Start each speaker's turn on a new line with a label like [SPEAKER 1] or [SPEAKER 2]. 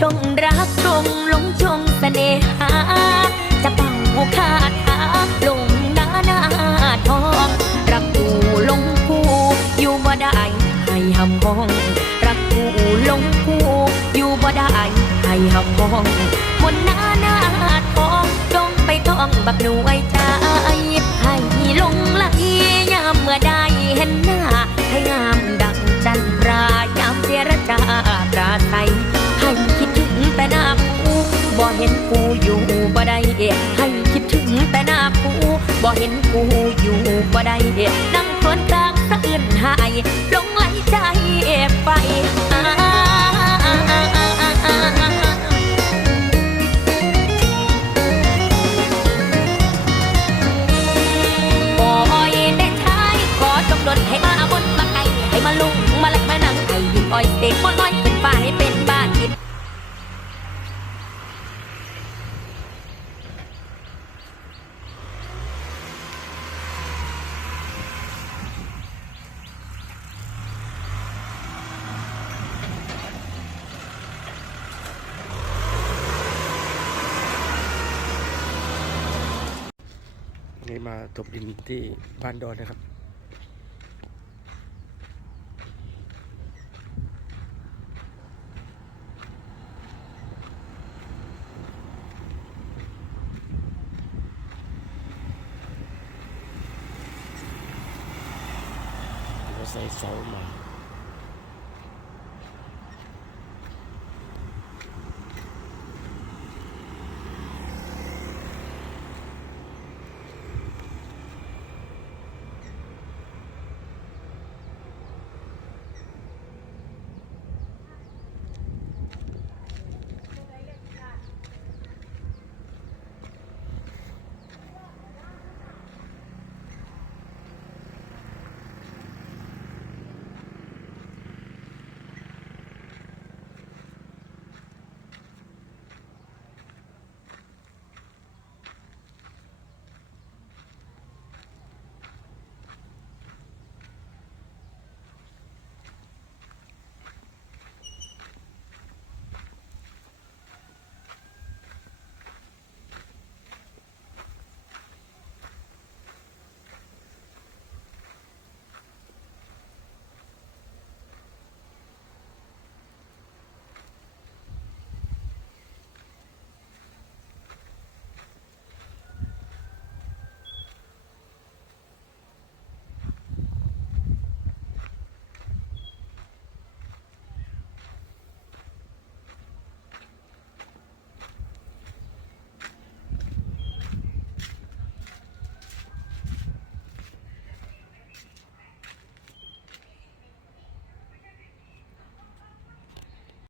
[SPEAKER 1] จงรักจงหลงจงเสน่หา จะเป่าคาถาลงหน้าหน้าทองรักกูลงกูอยู่บ่ได้ให้หำห้อง รักกูลงกูอยู่บ่ได้ให้หำห้องบนหน้า กูอยู่บ่ได้ให้คิดถึงแต่หน้ากูบ่เห็นกูอยู่บ่ได้นั่งครวนกลางสะอื่นหายลงไหลใจไปอ่าปล่อยได้ชายขอจงดนให้มาบนมาไก่ให้มาลุงมาเล็กมานั่งให้ยิงอ้อยเสกบนลอยขึ้นฟ้าให้เป็นบ้านกิน
[SPEAKER 2] นี่มาตบดินที่บ้านดอนนะครับ ใส่เสามา